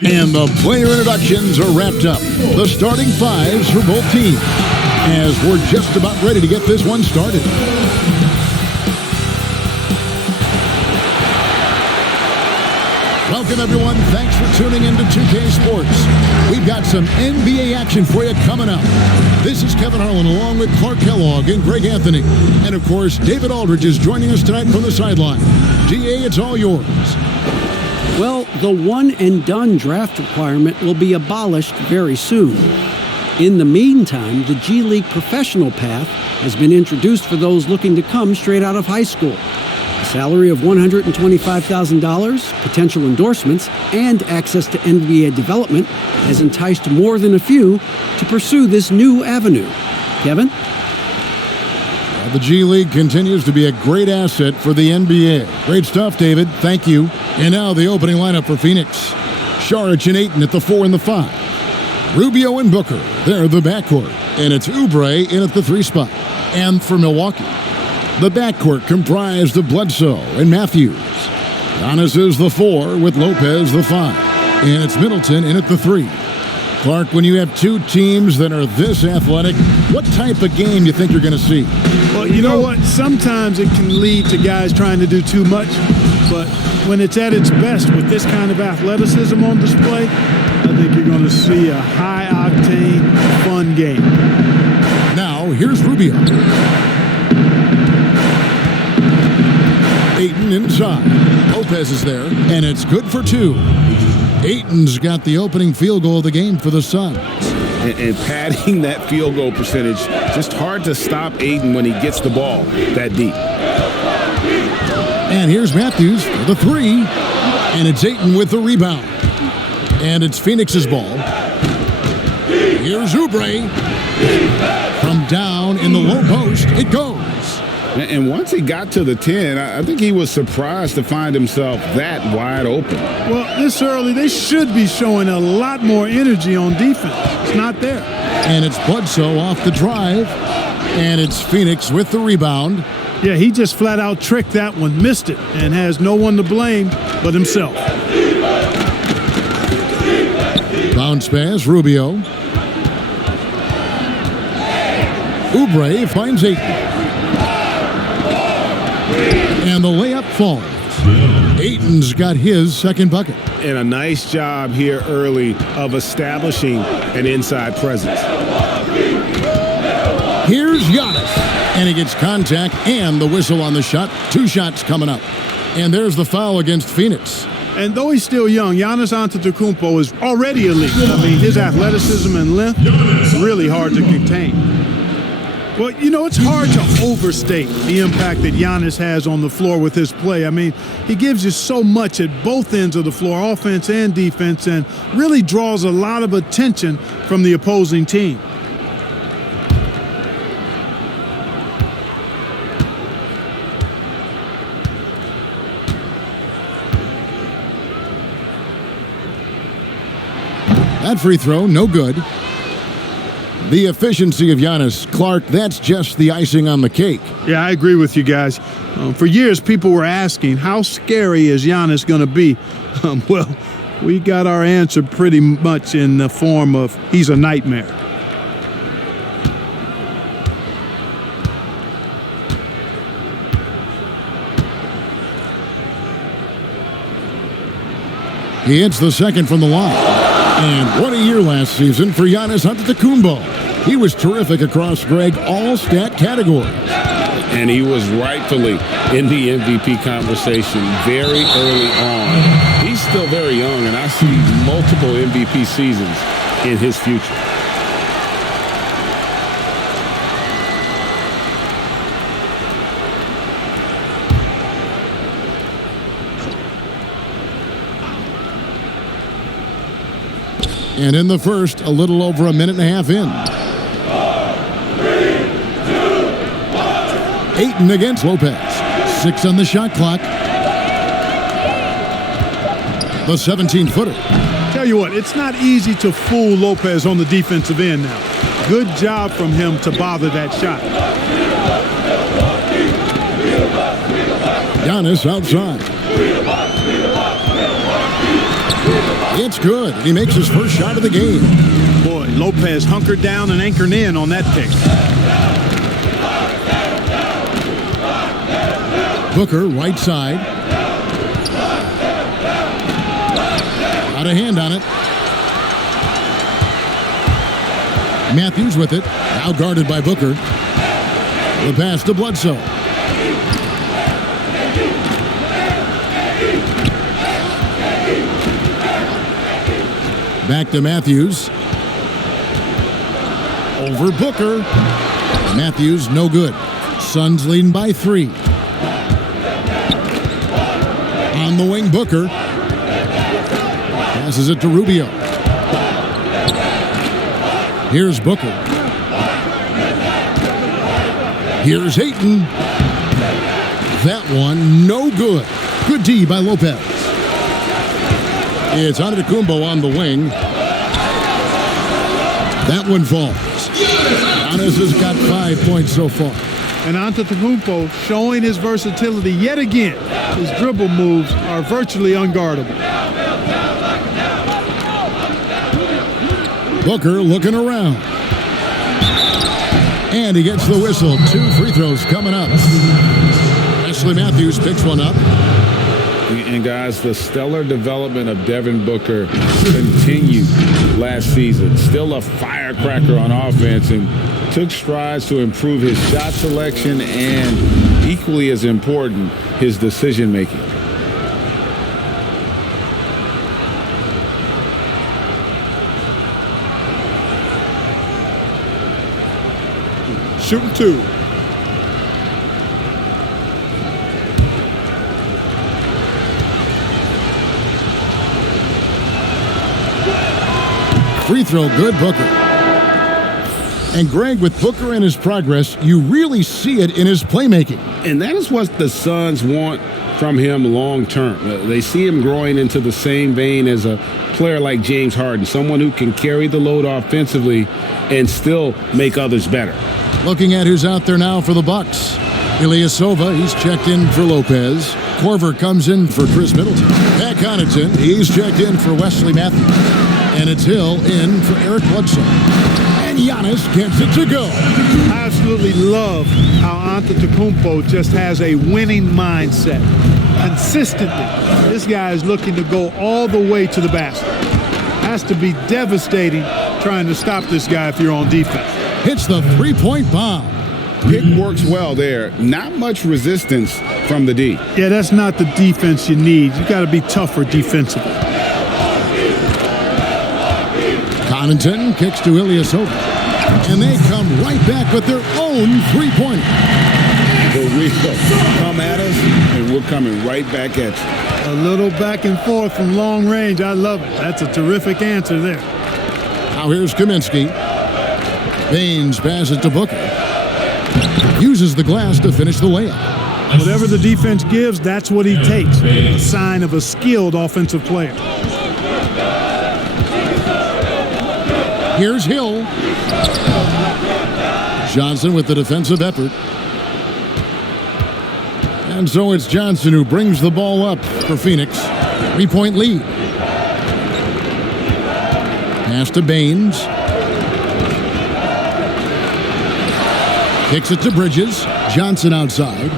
And the player introductions are wrapped up. The starting fives for both teams, as we're just about ready to get this one started. Welcome, everyone. Thanks for tuning in to 2K Sports. We've got some NBA action for you coming up. This is Kevin Harlan along with Clark Kellogg and Greg Anthony. And, of course, David Aldridge is joining us tonight from the sideline. DA, it's all yours. Well, the one-and-done draft requirement will be abolished very soon. In the meantime, the G League professional path has been introduced for those looking to come straight out of high school. A salary of $125,000, potential endorsements, and access to NBA development has enticed more than a few to pursue this new avenue. Kevin? The G League continues to be a great asset for the NBA. Great stuff, David. Thank you. And now the opening lineup for Phoenix. Saric and Ayton at the 4 and the 5. Rubio and Booker, they're the backcourt. And it's Oubre in at the 3 spot. And for Milwaukee, the backcourt comprised of Bledsoe and Matthews. Giannis is the 4 with Lopez the 5. And it's Middleton in at the 3. Clark, when you have two teams that are this athletic, what type of game do you think you're going to see? Well, you know what? Sometimes it can lead to guys trying to do too much. But when it's at its best with this kind of athleticism on display, I think you're going to see a high-octane, fun game. Now, here's Rubio. Ayton inside. Lopez is there, and it's good for 2. Ayton's got the opening field goal of the game for the Suns. And padding that field goal percentage, just hard to stop Ayton when he gets the ball that deep. And here's Matthews for the 3. And it's Ayton with the rebound. And it's Phoenix's ball. Here's Oubre. From down in the low post, it goes. And once he got to the 10, I think he was surprised to find himself that wide open. Well, this early, they should be showing a lot more energy on defense. It's not there. And it's Bledsoe off the drive. And it's Phoenix with the rebound. Yeah, he just flat out tricked that one, missed it, and has no one to blame but himself. Bounce pass, Rubio. Oubre finds Ayton. And the layup falls. Ayton's got his second bucket. And a nice job here early of establishing an inside presence. Here's Giannis. And he gets contact and the whistle on the shot. 2 shots coming up. And there's the foul against Phoenix. And though he's still young, Giannis Antetokounmpo is already elite. I mean, his athleticism and length is really hard to contain. Well, you know, it's hard to overstate the impact that Giannis has on the floor with his play. I mean, he gives you so much at both ends of the floor, offense and defense, and really draws a lot of attention from the opposing team. That free throw, no good. The efficiency of Giannis, Clark, that's just the icing on the cake. Yeah, I agree with you guys. For years, people were asking, how scary is Giannis going to be? Well, we got our answer pretty much in the form of he's a nightmare. He hits the second from the line. And what a year last season for Giannis Antetokounmpo. He was terrific across, Greg, all stat categories. And he was rightfully in the MVP conversation very early on. He's still very young, and I see multiple MVP seasons in his future. And in the first, a little over a minute and a half in. 4, 3, 2, 1. Ayton against Lopez. 6 on the shot clock. The 17-footer. Tell you what, it's not easy to fool Lopez on the defensive end now. Good job from him to bother that shot. Giannis outside. It's That's good. He makes his first shot of the game. Boy, Lopez hunkered down and anchored in on that pick. Booker, right side. Got a hand on it. Matthews with it. Now guarded by Booker. The pass to Bledsoe. Back to Matthews. Over Booker. Matthews, no good. Suns leading by 3. On the wing, Booker. Passes it to Rubio. Here's Booker. Here's Ayton. That one, no good. Good D by Lopez. It's Antetokounmpo on the wing. That one falls. Giannis has got 5 points so far. And Antetokounmpo showing his versatility yet again. His dribble moves are virtually unguardable. Booker looking around. And he gets the whistle. 2 free throws coming up. Wesley Matthews picks one up. And guys, the stellar development of Devin Booker continued last season. Still a firecracker on offense and took strides to improve his shot selection and, equally as important, his decision making. Shooting 2. Free throw good, Booker. And Greg, with Booker and his progress, you really see it in his playmaking. And that is what the Suns want from him long term. They see him growing into the same vein as a player like James Harden, someone who can carry the load offensively and still make others better. Looking at who's out there now for the Bucks. Ilyasova, he's checked in for Lopez. Korver comes in for Chris Middleton. Pat Connaughton, he's checked in for Wesley Matthews. And it's Hill in for Eric Bledsoe. And Giannis gets it to go. I absolutely love how Antetokounmpo just has a winning mindset. Consistently, this guy is looking to go all the way to the basket. Has to be devastating trying to stop this guy if you're on defense. Hits the three-point bomb. Pick works well there. Not much resistance from the D. Yeah, that's not the defense you need. You got to be tougher defensively. Connaughton kicks to Ilyasova. And they come right back with their own three-pointer. The real come at us, and we're coming right back at you. A little back and forth from long range. I love it. That's a terrific answer there. Now here's Kaminsky. Baines passes to Booker. Uses the glass to finish the layup. Whatever the defense gives, that's what he takes. A sign of a skilled offensive player. Here's Hill. Johnson with the defensive effort. And so it's Johnson who brings the ball up for Phoenix. 3-point lead. Pass to Baines. Kicks it to Bridges. Johnson outside.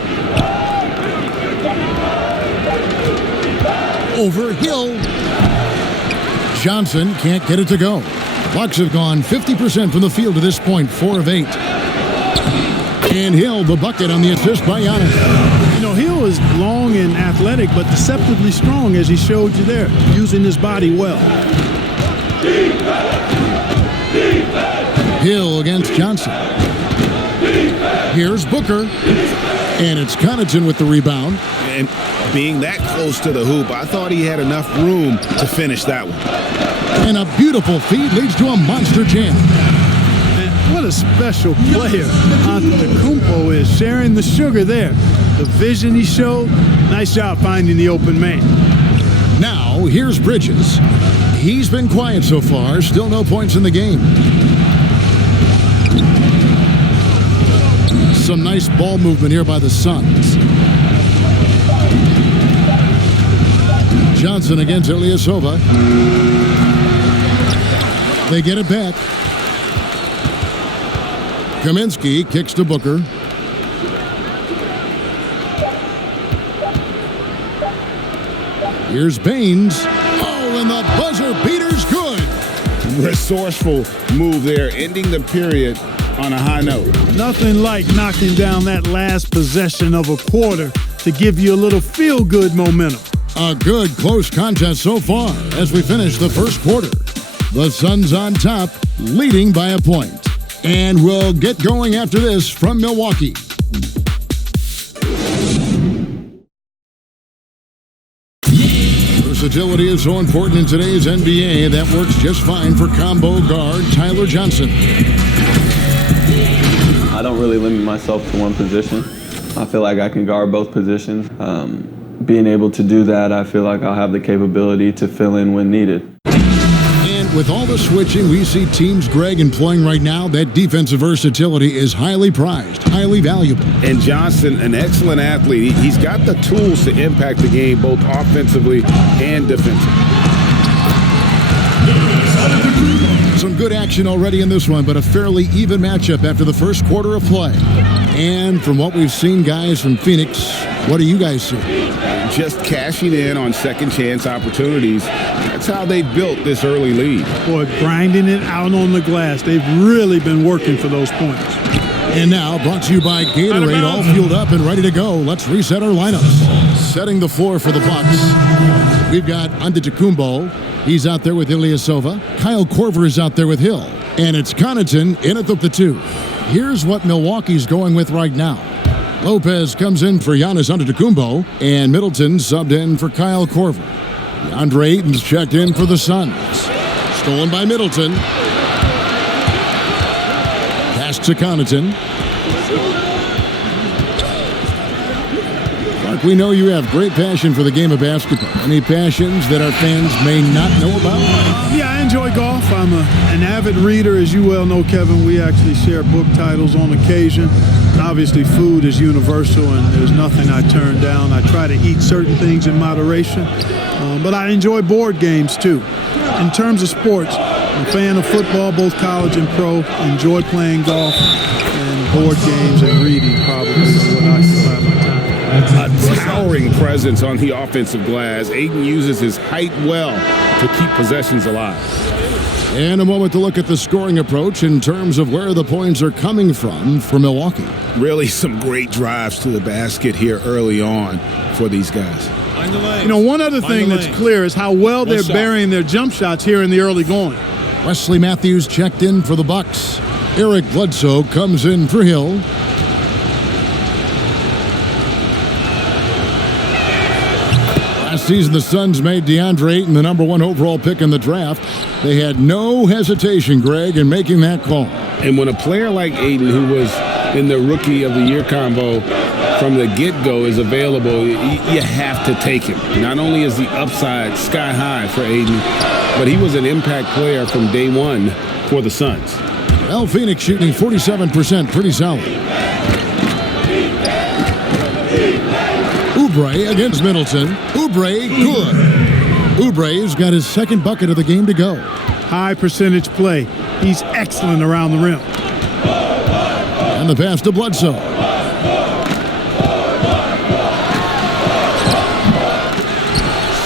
Over Hill. Johnson can't get it to go. Bucks have gone 50% from the field to this point, 4 of 8. And Hill, the bucket on the assist by Giannis. You know, Hill is long and athletic, but deceptively strong, as he showed you there, using his body well. Hill against Johnson. Here's Booker. And it's Connaughton with the rebound. And being that close to the hoop, I thought he had enough room to finish that one. And a beautiful feed leads to a monster jam. And what a special player Antetokounmpo is, sharing the sugar there. The vision he showed, nice job finding the open man. Now, here's Bridges. He's been quiet so far, still no points in the game. Some nice ball movement here by the Suns. Johnson against Ilyasova. They get it back. Kaminsky kicks to Booker. Here's Baines. Oh, and the buzzer beater's good. Resourceful move there, ending the period on a high note. Nothing like knocking down that last possession of a quarter to give you a little feel-good momentum. A good close contest so far as we finish the first quarter. The Suns on top, leading by a point. And we'll get going after this from Milwaukee. Versatility is so important in today's NBA that works just fine for combo guard Tyler Johnson. I don't really limit myself to one position. I feel like I can guard both positions. Being able to do that, I feel like I'll have the capability to fill in when needed. And with all the switching we see teams, Greg, employing right now, that defensive versatility is highly prized, highly valuable. And Johnson, an excellent athlete. He's got the tools to impact the game both offensively and defensively. Some good action already in this one, but a fairly even matchup after the first quarter of play. And from what we've seen, guys, from Phoenix, what do you guys see? Just cashing in on second chance opportunities. That's how they built this early lead. Boy, grinding it out on the glass. They've really been working for those points. And now, brought to you by Gatorade, all fueled up and ready to go. Let's reset our lineups. Setting the floor for the Bucks. We've got Antetokounmpo. He's out there with Ilyasova. Kyle Korver is out there with Hill. And it's Connaughton in at the 2. Here's what Milwaukee's going with right now. Lopez comes in for Giannis Antetokounmpo, and Middleton subbed in for Kyle Korver. DeAndre Ayton's checked in for the Suns. Stolen by Middleton. Pass to Connaughton. Mark, we know you have great passion for the game of basketball. Any passions that our fans may not know about? Yeah, I enjoy golf. I'm an avid reader, as you well know, Kevin. We actually share book titles on occasion. Obviously, food is universal, and there's nothing I turn down. I try to eat certain things in moderation, but I enjoy board games, too. In terms of sports, I'm a fan of football, both college and pro. Enjoy playing golf, and board games and reading probably is what I occupy my time. A towering presence on the offensive glass. Ayton uses his height well to keep possessions alive. And a moment to look at the scoring approach in terms of where the points are coming from for Milwaukee. Really some great drives to the basket here early on for these guys. You know, one other thing that's clear is how well they're burying their jump shots here in the early going. Wesley Matthews checked in for the Bucks. Eric Bledsoe comes in for Hill. Last season, the Suns made DeAndre Ayton the #1 overall pick in the draft. They had no hesitation, Greg, in making that call. And when a player like Ayton, who was in the Rookie of the Year combo from the get-go, is available, you have to take him. Not only is the upside sky high for Ayton, but he was an impact player from day one for the Suns. Well, Phoenix shooting 47%, pretty solid. Oubre against Middleton. Oubre, good. Oubre's got his second bucket of the game to go. High percentage play. He's excellent around the rim. And the pass to Bledsoe.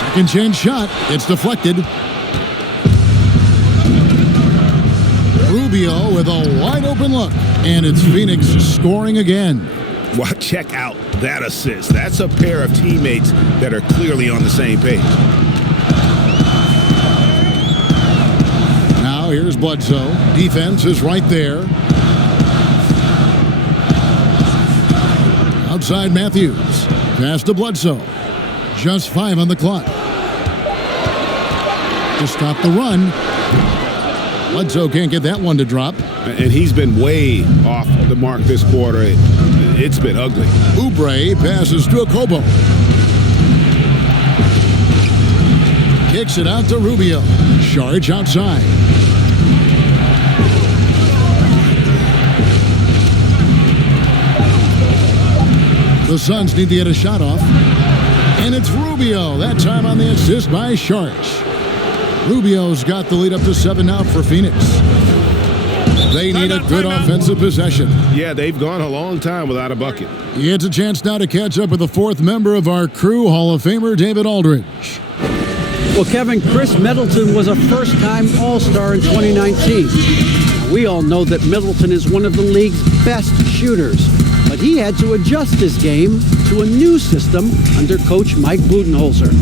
Second chance shot. It's deflected. Rubio with a wide open look. And it's Phoenix scoring again. Well, check out that assist. That's a pair of teammates that are clearly on the same page. Now here's Bledsoe. Defense is right there. Outside Matthews. Pass to Bledsoe. Just 5 on the clock. To stop the run. Bledsoe can't get that one to drop. And he's been way off the mark this quarter. It's been ugly. Oubre passes to Okobo. Kicks it out to Rubio. Saric outside. The Suns need to get a shot off. And it's Rubio, that time on the assist by Sharch. Rubio's got the lead up to 7 now for Phoenix. They need a good offensive possession. Yeah, they've gone a long time without a bucket. It's a chance now to catch up with the 4th member of our crew, Hall of Famer David Aldridge. Well, Kevin, Chris Middleton was a first-time All-Star in 2019. We all know that Middleton is one of the league's best shooters, but he had to adjust his game to a new system under coach Mike Budenholzer.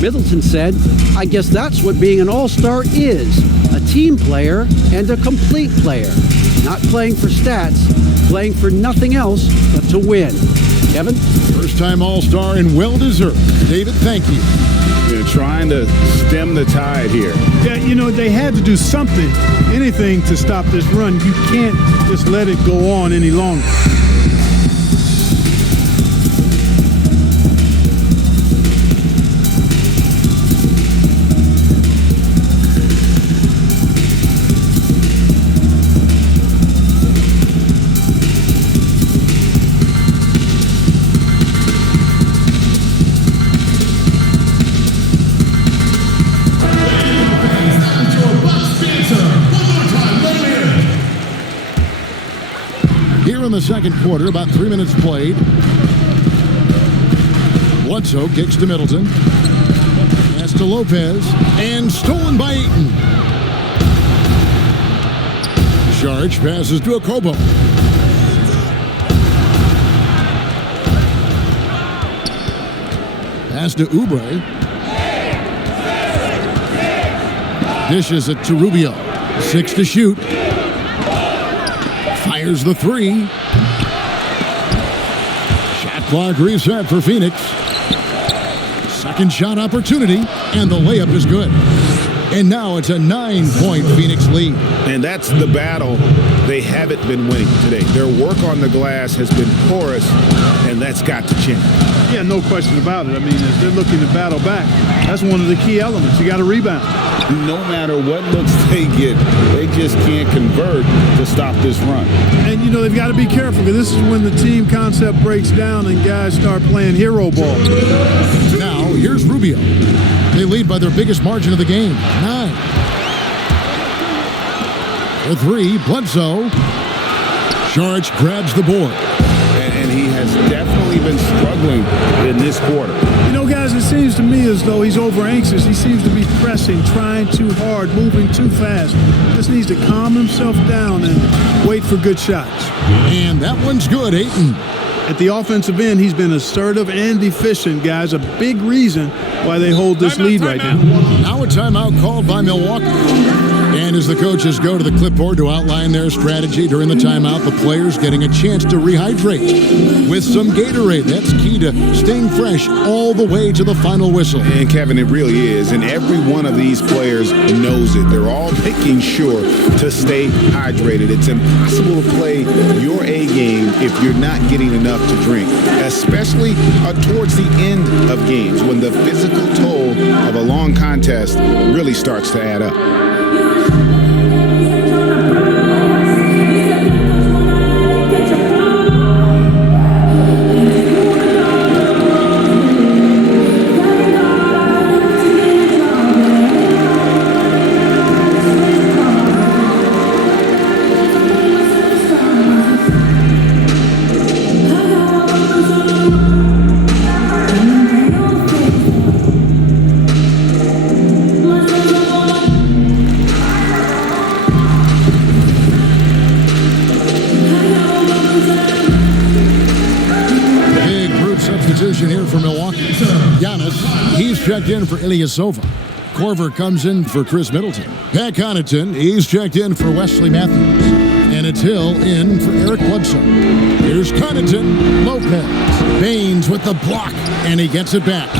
Middleton said, "I guess that's what being an All-Star is, a team player and a complete player. Not playing for stats, playing for nothing else but to win." Kevin? First-time All-Star and well-deserved. David, thank you. They're trying to stem the tide here. Yeah, you know, they had to do something, anything to stop this run. You can't just let it go on any longer. In the second quarter, about 3 minutes played. Bledsoe kicks to Middleton. Pass to Lopez. And stolen by Ayton. Sharch passes to Okobo. Pass to Oubre. Dishes it to Rubio. 6 to shoot. Fires the 3. Shot clock reset for Phoenix. Second shot opportunity, and the layup is good. And now it's a 9-point Phoenix lead. And that's the battle they haven't been winning today. Their work on the glass has been porous, and that's got to change. Yeah, no question about it. I mean, as they're looking to battle back, that's one of the key elements. You got to rebound. No matter what looks they get, they just can't convert to stop this run. And, you know, they've got to be careful because this is when the team concept breaks down and guys start playing hero ball. Now, here's Rubio. They lead by their biggest margin of the game, 9. The 3, Bledsoe. Sharch grabs the board. And he has definitely been struggling in this quarter. You know, guys, it seems to me as though he's over anxious. He seems to be pressing, trying too hard, moving too fast. Just needs to calm himself down and wait for good shots. And that one's good, Ayton. At the offensive end, he's been assertive and efficient, guys. A big reason why they hold this lead right now. Now a timeout called by Milwaukee. And as the coaches go to the clipboard to outline their strategy during the timeout, the players getting a chance to rehydrate with some Gatorade. That's key to staying fresh all the way to the final whistle. And Kevin, it really is. And every one of these players knows it. They're all making sure to stay hydrated. It's impossible to play your A game if you're not getting enough to drink, especially towards the end of games when the physical toll of a long contest really starts to add up. Here for Milwaukee. Giannis, he's checked in for Ilyasova. Korver comes in for Chris Middleton. Pat Connaughton, he's checked in for Wesley Matthews. And it's Hill in for Eric Bledsoe. Here's Connaughton, Lopez. Baines with the block, and he gets it back.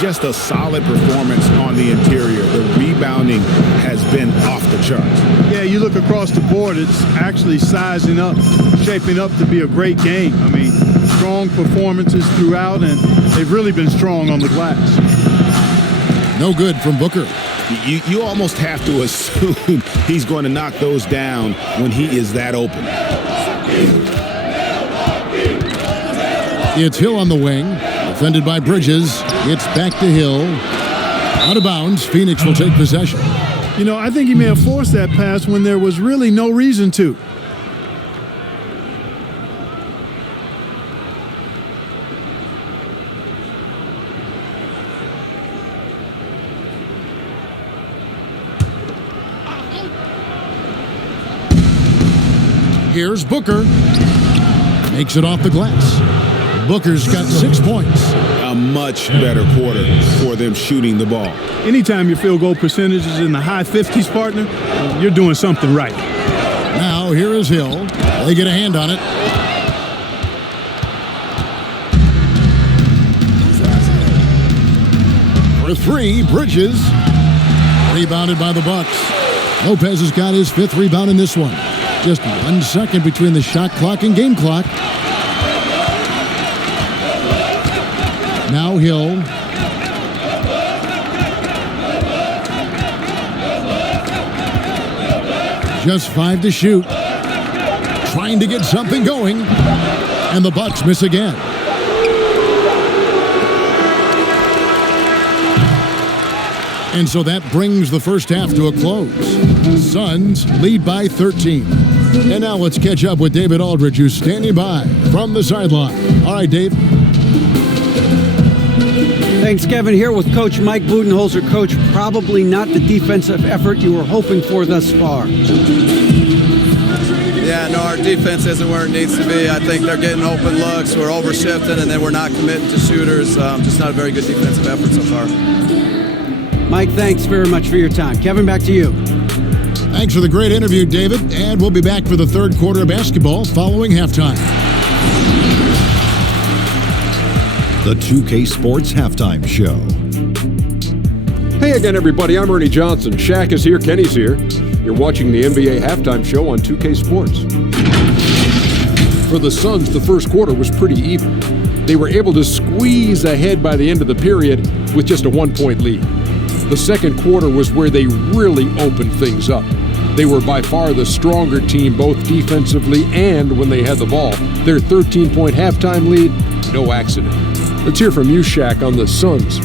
Just a solid performance on the interior. The rebounding has been off the charts. Yeah, you look across the board, it's actually sizing up, shaping up to be a great game. I mean, strong performances throughout, and they've really been strong on the glass. No good from Booker. You almost have to assume he's going to knock those down when he is that open. It's Hill on the wing, defended by Bridges. It's back to Hill. Out of bounds. Phoenix will take possession. You know, I think he may have forced that pass when there was really no reason to. Here's Booker. Makes it off the glass. Booker's got 6 points. A much better quarter for them shooting the ball. Anytime your field goal percentage is in the high 50s, partner, you're doing something right. Now, here is Hill. They get a hand on it. For 3, Bridges. Rebounded by the Bucks. Lopez has got his 5th rebound in this one. Just 1 second between the shot clock and game clock. Now Hill. Just 5 to shoot. Trying to get something going. And the Bucks miss again. And so that brings the first half to a close. Suns lead by 13. And now let's catch up with David Aldridge, who's standing by from the sideline. All right, Dave. Thanks, Kevin. Here with Coach Mike Budenholzer. Coach, probably not the defensive effort you were hoping for thus far. Yeah, no, our defense isn't where it needs to be. I think they're getting open looks. We're overshifting, and then we're not committing to shooters. Just not a very good defensive effort so far. Mike, thanks very much for your time. Kevin, back to you. Thanks for the great interview, David. And we'll be back for the third quarter of basketball following halftime. The 2K Sports Halftime Show. Hey again, everybody. I'm Ernie Johnson. Shaq is here. Kenny's here. You're watching the NBA Halftime Show on 2K Sports. For the Suns, the first quarter was pretty even. They were able to squeeze ahead by the end of the period with just a 1-point lead. The second quarter was where they really opened things up. They were by far the stronger team, both defensively and when they had the ball. Their 13-point halftime lead, no accident. Let's hear from you, Shaq, on the Suns.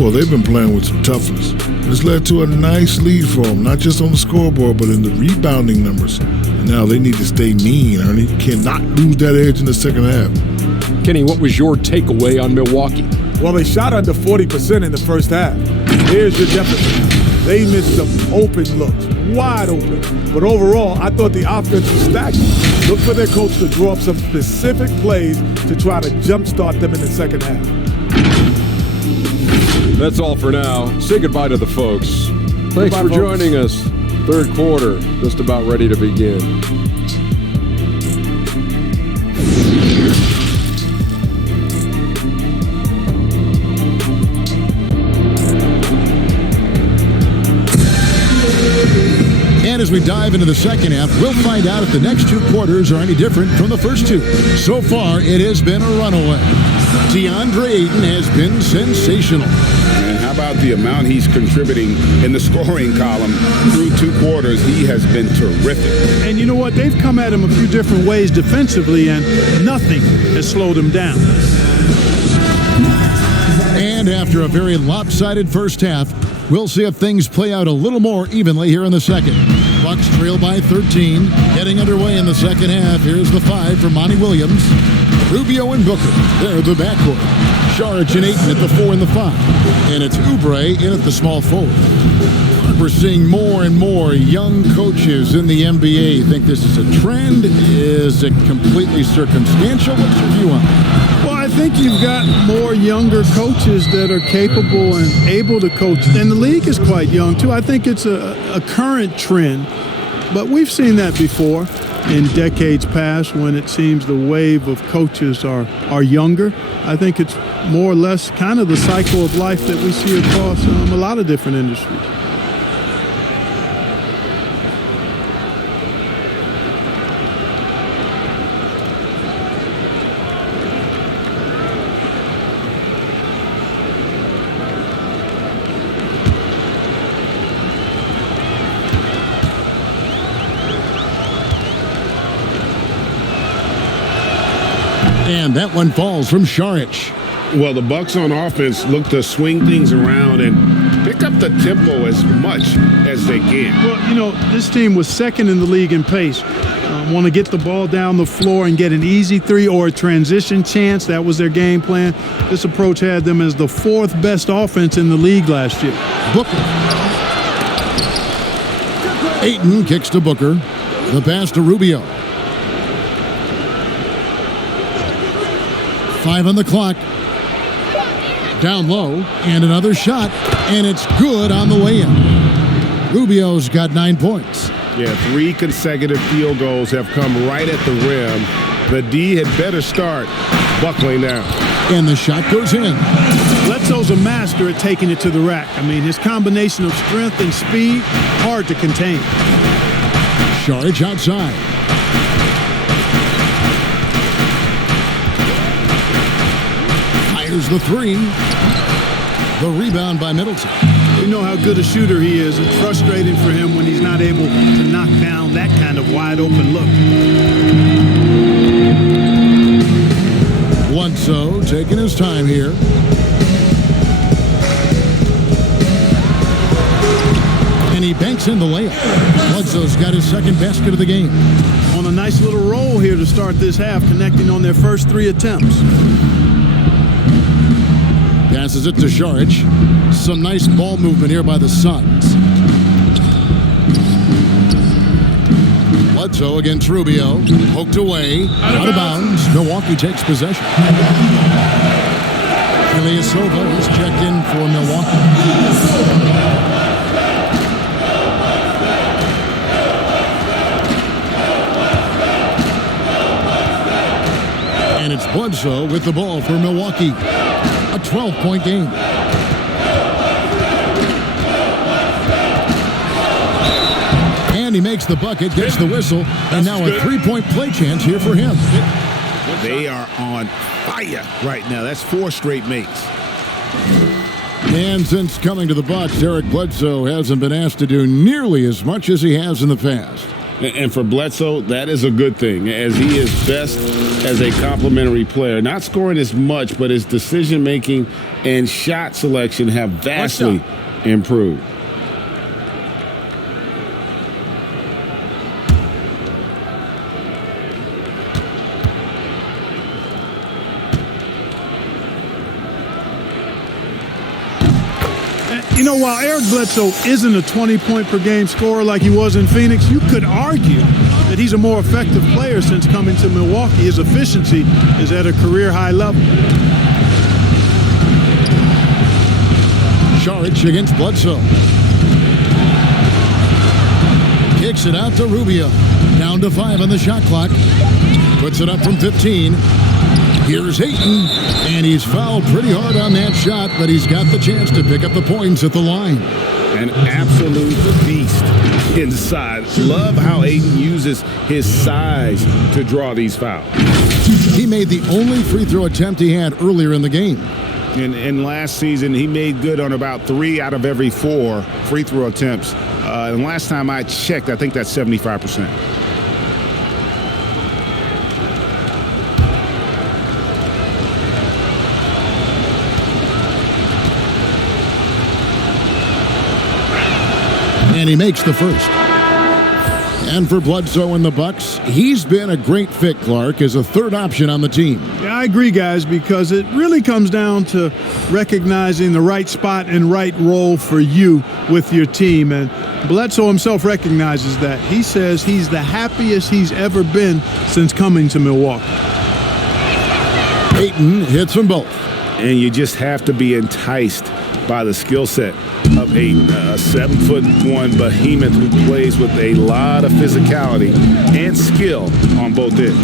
Well, they've been playing with some toughness. It's led to a nice lead for them, not just on the scoreboard, but in the rebounding numbers. And now they need to stay mean, Ernie. Cannot lose that edge in the second half. Kenny, what was your takeaway on Milwaukee? Well, they shot under 40% in the first half. Here's your deficit. They missed some open looks, wide open. But overall, I thought the offense was stagnant. Look for their coach to draw up some specific plays to try to jumpstart them in the second half. That's all for now. Say goodbye to the folks. Thanks for joining us. Third quarter, just about ready to begin. And as we dive into the second half, we'll find out if the next 2 quarters are any different from the first 2. So far, it has been a runaway. DeAndre Ayton has been sensational. And how about the amount he's contributing in the scoring column through 2 quarters? He has been terrific. And you know what? They've come at him a few different ways defensively, and nothing has slowed him down. And after a very lopsided first half, we'll see if things play out a little more evenly here in the second. Bucks trail by 13. Getting underway in the second half. Here's the 5 for Monty Williams. Rubio and Booker. They're the backcourt. Saric and Ayton at the 4 and the 5. And it's Oubre in at the small forward. We're seeing more and more young coaches in the NBA. Think this is a trend? Is it completely circumstantial? What's your view on it? Well, I think you've got more younger coaches that are capable and able to coach. And the league is quite young, too. I think it's a current trend. But we've seen that before in decades past when it seems the wave of coaches are younger. I think it's more or less kind of the cycle of life that we see across a lot of different industries. And that one falls from Šarić. Well, the Bucks on offense look to swing things around and pick up the tempo as much as they can. Well, you know, this team was second in the league in pace. Want to get the ball down the floor and get an easy three or a transition chance. That was their game plan. This approach had them as the fourth best offense in the league last year. Booker. Ayton kicks to Booker. The pass to Rubio. 5 on the clock. Down low, and another shot, and it's good on the way in. Rubio's got 9 points. Yeah, 3 consecutive field goals have come right at the rim. The D had better start buckling down. And the shot goes in. Bledsoe's a master at taking it to the rack. I mean, his combination of strength and speed, hard to contain. Šarić outside. Fires the 3. The rebound by Middleton. We know how good a shooter he is. It's frustrating for him when he's not able to knock down that kind of wide open look. Bledsoe taking his time here. And he banks in the layup. Bledsoe's got his second basket of the game. On a nice little roll here to start this half, connecting on their first 3 attempts. Passes it to Šarić. Some nice ball movement here by the Suns. Bledsoe against Rubio. Poked away. Out of bounds. Milwaukee takes possession. Ilyasova is checked in for Milwaukee. And it's Bledsoe with the ball for Milwaukee. A 12-point game. And he makes the bucket, gets the whistle, and now a 3-point play chance here for him. They are on fire right now. That's 4 straight makes. And since coming to the Bucks, Eric Bledsoe hasn't been asked to do nearly as much as he has in the past. And for Bledsoe, that is a good thing, as he is best as a complementary player. Not scoring as much, but his decision-making and shot selection have vastly improved. You know, while Eric Bledsoe isn't a 20-point-per-game scorer like he was in Phoenix, you could argue that he's a more effective player since coming to Milwaukee. His efficiency is at a career-high level. Šarić against Bledsoe. Kicks it out to Rubio. Down to 5 on the shot clock. Puts it up from 15. Here's Ayton, and he's fouled pretty hard on that shot, but he's got the chance to pick up the points at the line. An absolute beast inside. Love how Ayton uses his size to draw these fouls. He made the only free throw attempt he had earlier in the game. And last season, he made good on about 3 out of every 4 free throw attempts. And last time I checked, I think that's 75%. And he makes the first. And for Bledsoe and the Bucks, he's been a great fit, Clark, as a third option on the team. Yeah, I agree, guys, because it really comes down to recognizing the right spot and right role for you with your team. And Bledsoe himself recognizes that. He says he's the happiest he's ever been since coming to Milwaukee. Ayton hits them both. And you just have to be enticed by the skill set of Ayton, a 7'1" behemoth who plays with a lot of physicality and skill on both ends.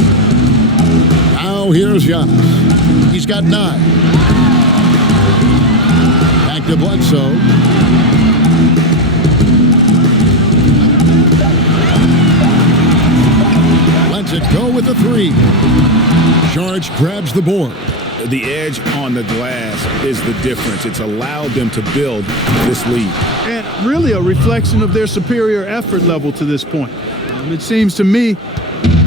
Now here's Giannis. He's got 9. Back to Bledsoe. Lets it go with the 3. Šarić grabs the board. The edge on the glass is the difference. It's allowed them to build this lead. And really a reflection of their superior effort level to this point. It seems to me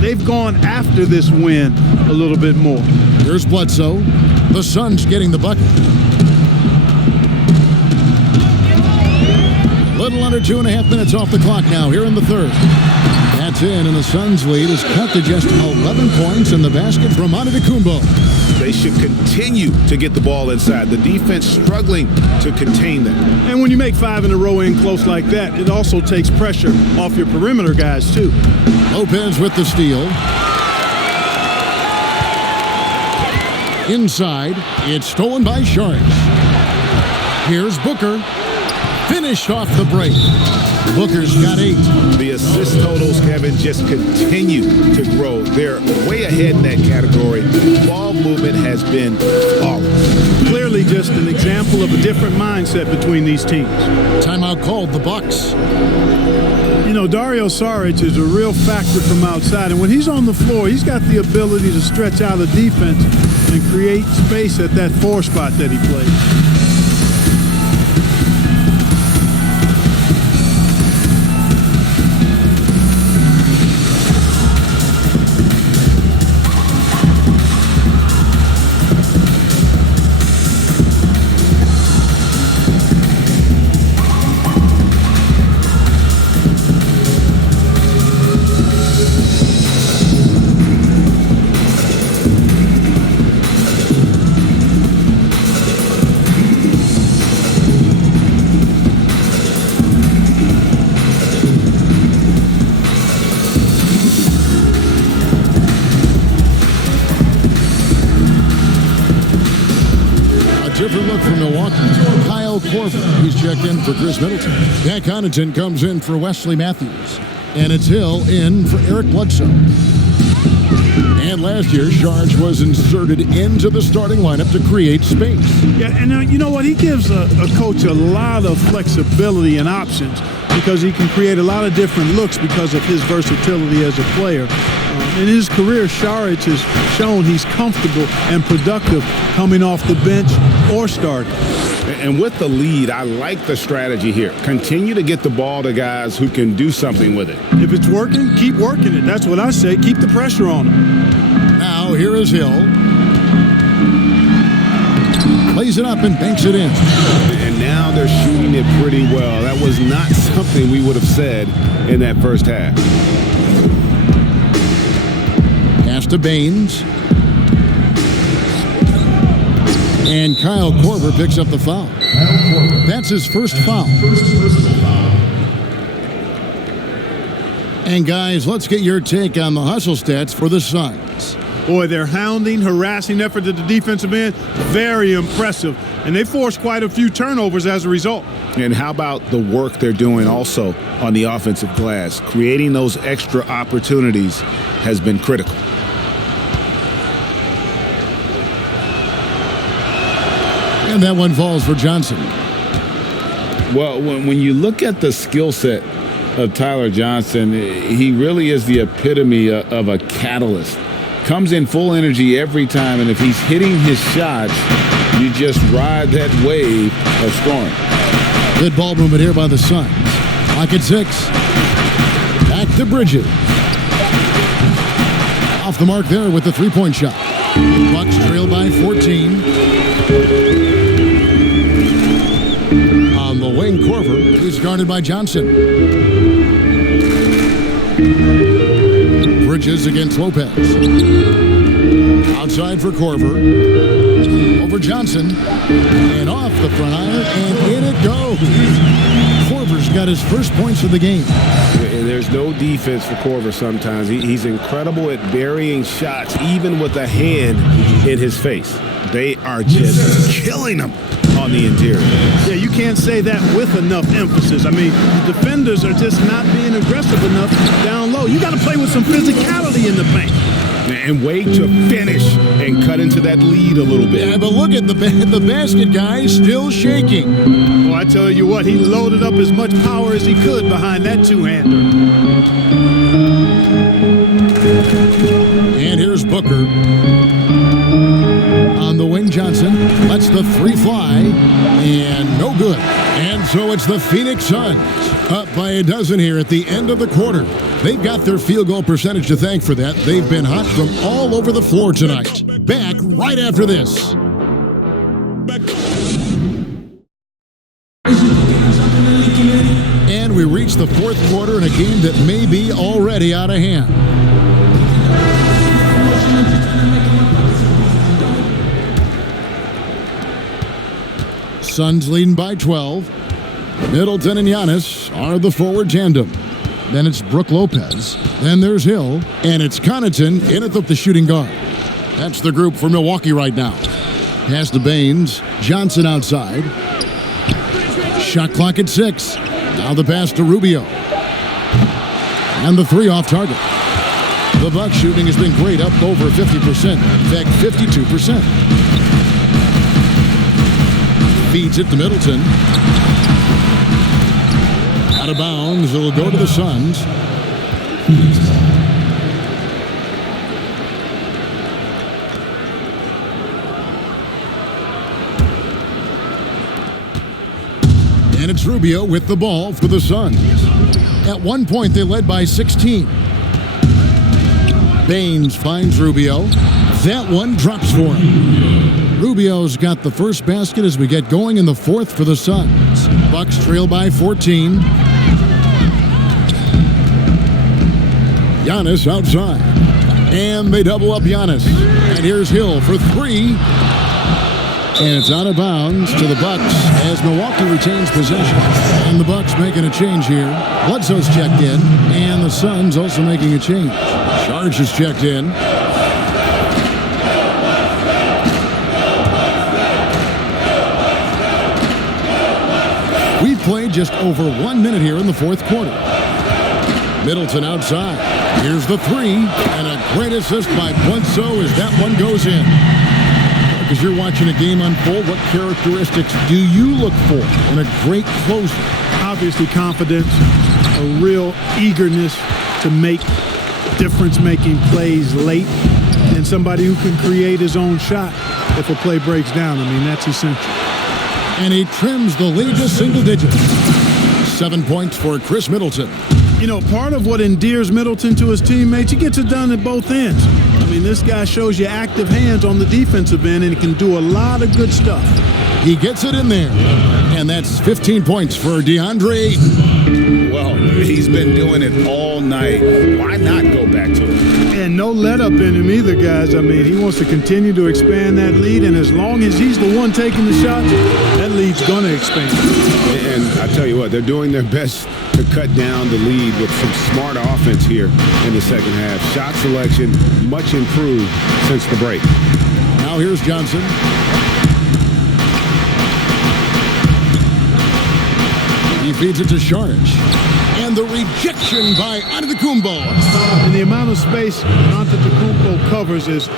they've gone after this win a little bit more. Here's Bledsoe. The Suns getting the bucket. Little under 2.5 minutes off the clock now here in the third. That's in, and the Suns' lead is cut to just 11 points in the basket from Antetokounmpo. They should continue to get the ball inside. The defense struggling to contain them. And when you make 5 in a row in close like that, it also takes pressure off your perimeter guys, too. Lopez with the steal. Inside, it's stolen by Saric. Here's Booker. Finished off the break. Booker's got 8. The assist totals, Kevin, just continue to grow. They're way ahead in that category. Ball movement has been flawless. Clearly just an example of a different mindset between these teams. Timeout called the Bucks. You know, Dario Saric is a real factor from outside, and when he's on the floor, he's got the ability to stretch out the defense and create space at that 4 spot that he plays. Different look from Milwaukee. Kyle Korver, he's checked in for Chris Middleton. Jack Connaughton comes in for Wesley Matthews. And it's Hill in for Eric Bledsoe. And last year, Saric was inserted into the starting lineup to create space. Yeah, and you know what? He gives a coach a lot of flexibility and options because he can create a lot of different looks because of his versatility as a player. In his career, Saric has shown he's comfortable and productive coming off the bench or starting. And with the lead, I like the strategy here. Continue to get the ball to guys who can do something with it. If it's working, keep working it. That's what I say. Keep the pressure on him. Now, here is Hill. Plays it up and banks it in. And now they're shooting it pretty well. That was not something we would have said in that first half. Pass to Baines. And Kyle Korver picks up the foul. That's his first foul. And guys, let's get your take on the hustle stats for the Suns. Boy, their hounding, harassing effort at the defensive end, very impressive. And they forced quite a few turnovers as a result. And how about the work they're doing also on the offensive glass? Creating those extra opportunities has been critical. And that one falls for Johnson. Well, when you look at the skill set of Tyler Johnson, he really is the epitome of a catalyst. Comes in full energy every time, and if he's hitting his shots, you just ride that wave of scoring. Good ball movement here by the Suns. Clock at 6. Back to Bridges. Off the mark there with the three-point shot. Bucks trail by 14. On the wing, Korver is guarded by Johnson. Bridges against Lopez. Outside for Korver. Over Johnson. And off the front iron, and in it goes. Korver's got his first points of the game. And there's no defense for Korver sometimes. He's incredible at burying shots, even with a hand in his face. They are just killing him on the interior. Yeah, you can't say that with enough emphasis. I mean, the defenders are just not being aggressive enough down low. You got to play with some physicality in the paint. And wait to finish and cut into that lead a little bit. Yeah, but look at the basket guy still shaking. Well, I tell you what, he loaded up as much power as he could behind that two-hander. And here's Booker. On On the wing, Johnson lets the three fly, and no good. And so it's the Phoenix Suns up by a dozen here at the end of the quarter. They've got their field goal percentage to thank for that. They've been hot from all over the floor tonight. Back right after this. And we reach the fourth quarter in a game that may be already out of hand. Suns leading by 12. Middleton and Giannis are the forward tandem. Then it's Brook Lopez. Then there's Hill. And it's Connaughton in at the shooting guard. That's the group for Milwaukee right now. Pass to Baines. Johnson outside. Shot clock at 6. Now the pass to Rubio. And the three off target. The Bucks shooting has been great, up over 50%. In fact, 52%. Feeds it to Middleton. Out of bounds. It'll go to the Suns. And it's Rubio with the ball for the Suns. At one point, they led by 16. Baines finds Rubio. That one drops for him. Rubio's got the first basket as we get going in the fourth for the Suns. Bucks trail by 14. Giannis outside. And they double up Giannis. And here's Hill for three. And it's out of bounds to the Bucks as Milwaukee retains possession. And the Bucks making a change here. Bledsoe's checked in. And the Suns also making a change. Saric is checked in. We've played just over 1 minute here in the fourth quarter. Middleton outside. Here's the three. And a great assist by Bledsoe as that one goes in. As you're watching a game unfold, what characteristics do you look for in a great closer? Obviously confidence, a real eagerness to make difference-making plays late, and somebody who can create his own shot if a play breaks down. I mean, that's essential. And he trims the lead to single digits. 7 points for Chris Middleton. You know, part of what endears Middleton to his teammates, he gets it done at both ends. I mean, this guy shows you active hands on the defensive end, and he can do a lot of good stuff. He gets it in there. And that's 15 points for DeAndre Ayton. Well, he's been doing it all night. Why not go back to it? And no let up in him either, guys. I mean, he wants to continue to expand that lead, and as long as he's the one taking the shots, that lead's going to expand. And I tell you what, they're doing their best to cut down the lead with some smart offense here in the second half. Shot selection much improved since the break. Now here's Johnson. He feeds it to Saric. And the rejection by Antetokounmpo. And the amount of space Antetokounmpo covers is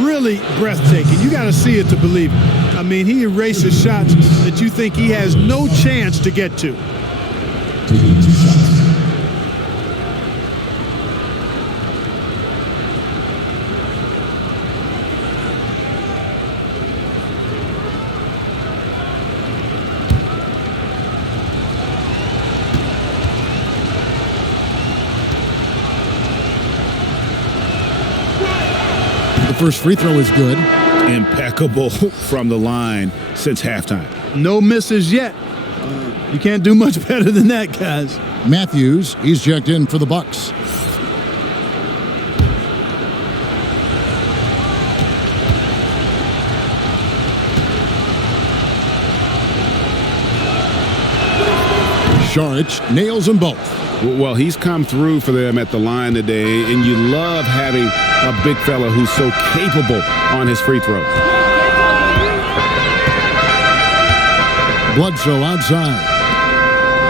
really breathtaking. You got to see it to believe it. I mean, he erases shots that you think he has no chance to get to. First free throw is good. Impeccable from the line since halftime. No misses yet. You can't do much better than that, guys. Matthews, he's checked in for the Bucks. Saric nails them both. Well, he's come through for them at the line today, and you love having a big fella who's so capable on his free throws. Bledsoe outside.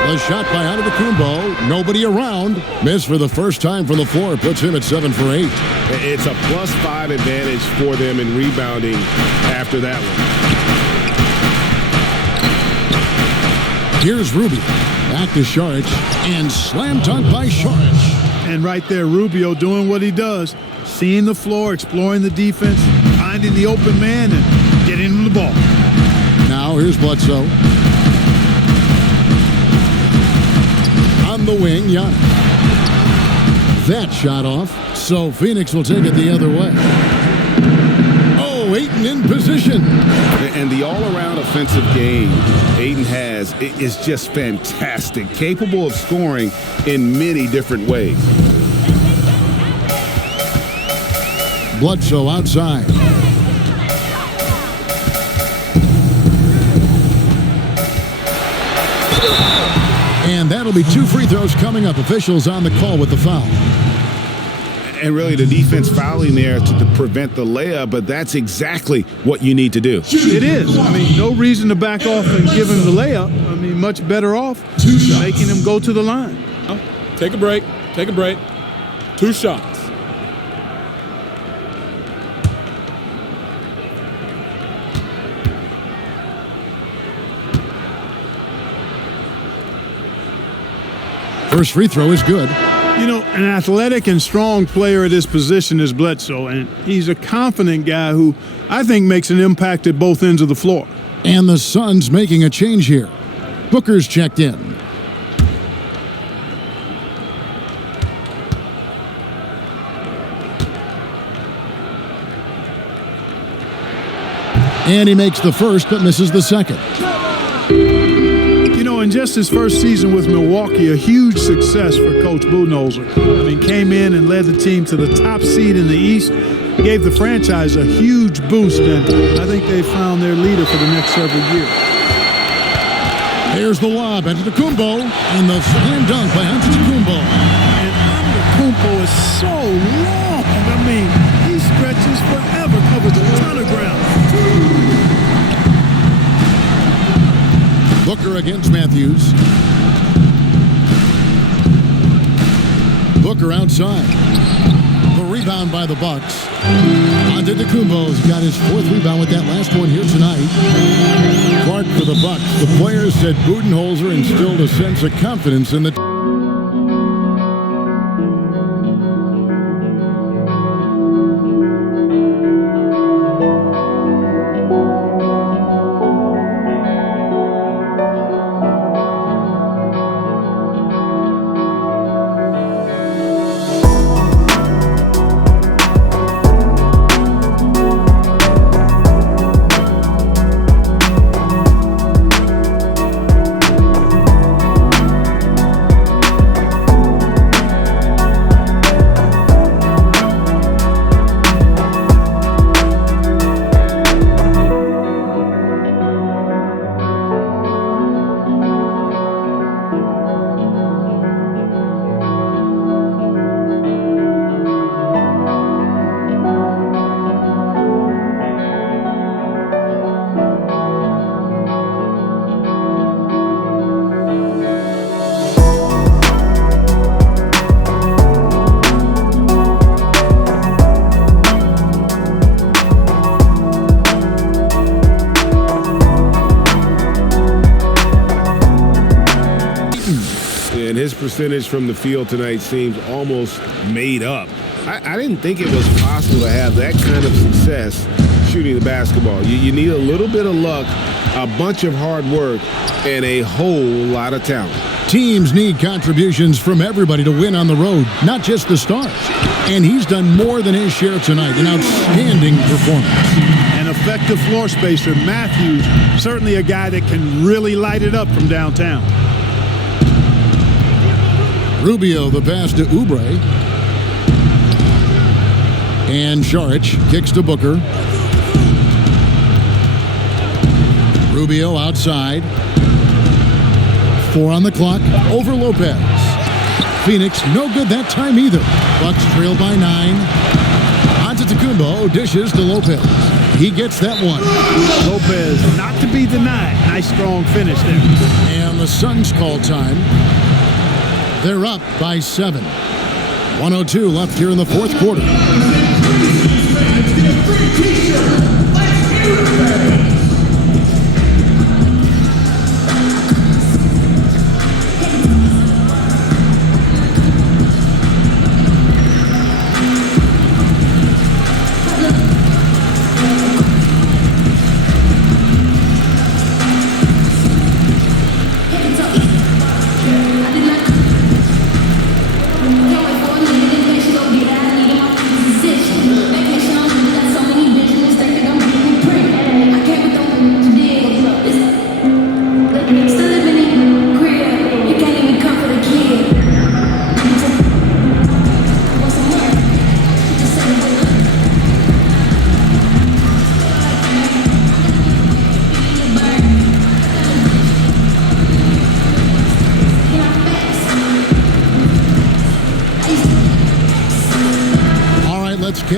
The shot by Antetokounmpo. Nobody around. Missed for the first time from the floor. Puts him at 7 for 8. It's a +5 advantage for them in rebounding after that one. Here's Rubio. Back to Saric. And slam dunk by Saric. And right there, Rubio doing what he does. Seeing the floor, exploring the defense, finding the open man, and getting him the ball. Now here's Bledsoe. On the wing, Giannis. That shot off, so Phoenix will take it the other way. Oh, Ayton in position. And the all-around offensive game Ayton has is just fantastic, capable of scoring in many different ways. Bledsoe outside. And that'll be 2 free throws coming up. Officials on the call with the foul. And really the defense fouling there to prevent the layup, but that's exactly what you need to do. It is. I mean, no reason to back off and give him the layup. I mean, much better off making him go to the line. Take a break. Take a break. 2 shots. First free throw is good. You know, an athletic and strong player at his position is Bledsoe, and he's a confident guy who I think makes an impact at both ends of the floor. And the Suns making a change here. Booker's checked in. And he makes the first but misses the second. You know, in just his first season with Milwaukee, a huge success for Coach Budenholzer. I mean, came in and led the team to the top seed in the East, gave the franchise a huge boost, and I think they found their leader for the next several years. There's the lob, Antetokounmpo, and the slam dunk by Antetokounmpo. And Antetokounmpo is so long. I mean, he stretches forever, covers a ton of ground. Booker against Matthews. Booker outside. The rebound by the Bucks. Antetokounmpo's got his 4th rebound with that last one here tonight. Clark for the Bucks. The players said Budenholzer instilled a sense of confidence in the percentage from the field tonight seems almost made up. I didn't think it was possible to have that kind of success shooting the basketball. You need a little bit of luck, a bunch of hard work, and a whole lot of talent. Teams need contributions from everybody to win on the road, not just the stars. And he's done more than his share tonight. An outstanding performance. An effective floor spacer. Matthews, certainly a guy that can really light it up from downtown. Rubio, the pass to Oubre. And Saric kicks to Booker. Rubio outside. 4 on the clock. Over Lopez. Phoenix, no good that time either. Bucks trail by 9. Antetokounmpo dishes to Lopez. He gets that one. Lopez, not to be denied. Nice, strong finish there. And the Suns call time. They're up by 7. 1:02 left here in the 4th quarter.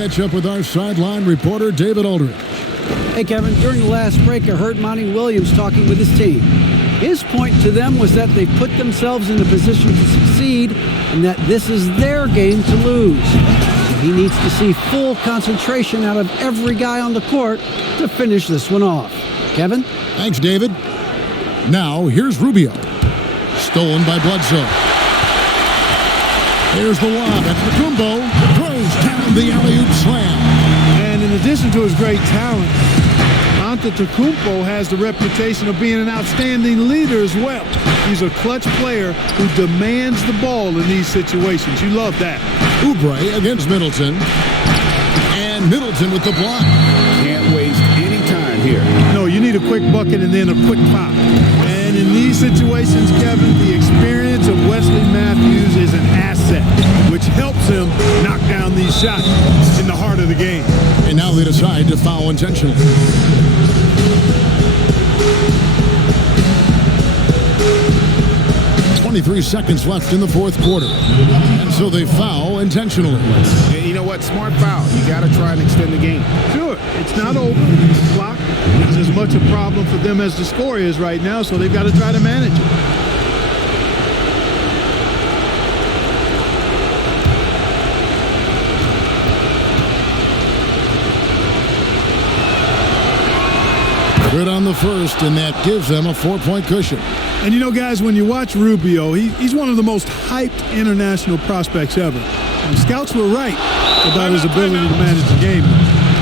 catch up with our sideline reporter, David Aldridge. Hey, Kevin, during the last break, I heard Monty Williams talking with his team. His point to them was that they put themselves in a position to succeed and that this is their game to lose. So he needs to see full concentration out of every guy on the court to finish this one off. Kevin? Thanks, David. Now, here's Rubio. Stolen by Bledsoe. Here's the lob, and Facundo throws down the alley-oop slam. And in addition to his great talent, Antetokounmpo has the reputation of being an outstanding leader as well. He's a clutch player who demands the ball in these situations. You love that. Oubre against Middleton. And Middleton with the block. Can't waste any time here. No, you need a quick bucket and then a quick foul. And in these situations, Kevin, the experience of Wesley Matthews is an asset, which helps him knock down these shots in the heart of the game. And now they decide to foul intentionally. 23 seconds left in the fourth quarter. And so they foul intentionally. You know what? Smart foul. You got to try and extend the game. Sure. It's not over. The clock is as much a problem for them as the score is right now, so they've got to try to manage it. Good on the first, and that gives them a 4-point cushion. And you know, guys, when you watch Rubio, he's one of the most hyped international prospects ever. And scouts were right about his ability to manage the game.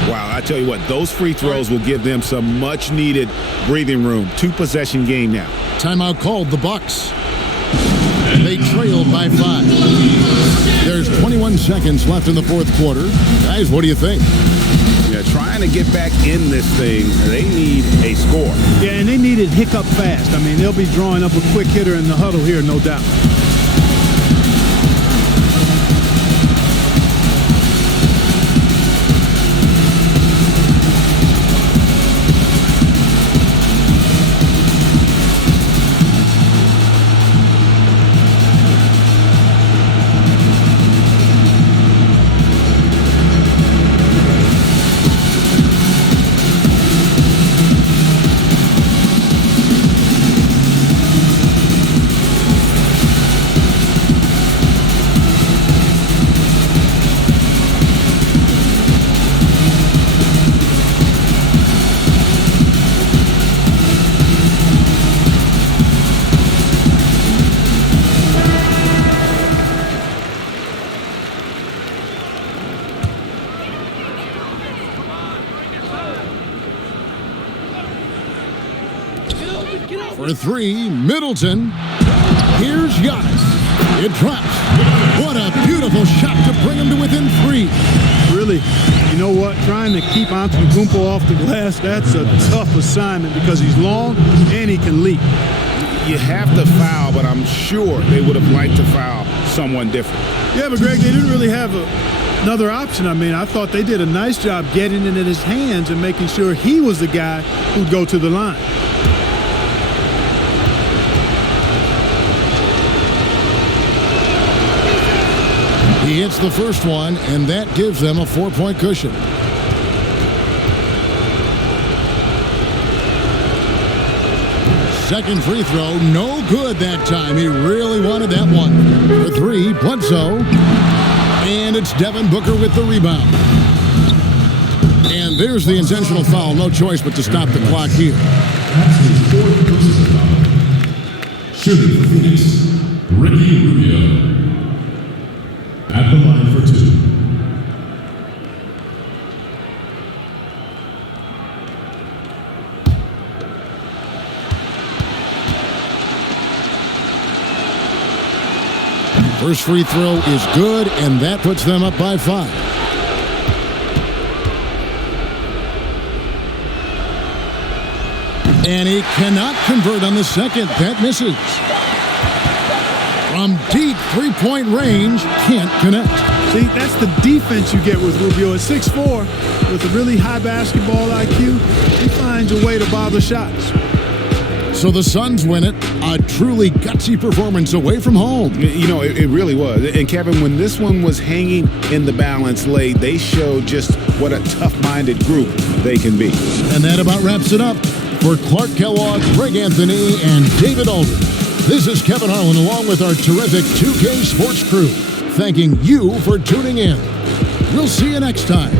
Wow, I tell you what, those free throws will give them some much-needed breathing room. 2-possession game now. Timeout called the Bucks. They trailed by 5. There's 21 seconds left in the fourth quarter. Guys, what do you think? Yeah, trying to get back in this thing, they need a score. Yeah, and they need it hiccup fast. I mean, they'll be drawing up a quick hitter in the huddle here, no doubt. For 3, Middleton. Here's Giannis. It drops. What a beautiful shot to bring him to within 3. Really, you know what? Trying to keep Antetokounmpo off the glass, that's a tough assignment because he's long and he can leap. You have to foul, but I'm sure they would have liked to foul someone different. Yeah, but Greg, they didn't really have another option. I mean, I thought they did a nice job getting it in his hands and making sure he was the guy who'd go to the line. He hits the first one, and that gives them a 4-point cushion. Second free throw, no good that time. He really wanted that one. For 3, Bledsoe. And it's Devin Booker with the rebound. And there's the intentional foul. No choice but to stop the clock here. Shooting for Phoenix, Ricky Rubio. At the line for 2. First free throw is good, and that puts them up by 5. And he cannot convert on the second. That misses. From deep three-point range, can't connect. See, that's the defense you get with Rubio. At 6'4", with a really high basketball IQ, he finds a way to bother shots. So the Suns win it. A truly gutsy performance away from home. You know, it really was. And Kevin, when this one was hanging in the balance late, they showed just what a tough-minded group they can be. And that about wraps it up. For Clark Kellogg, Greg Anthony, and David Aldridge, this is Kevin Harlan along with our terrific 2K Sports crew, thanking you for tuning in. We'll see you next time.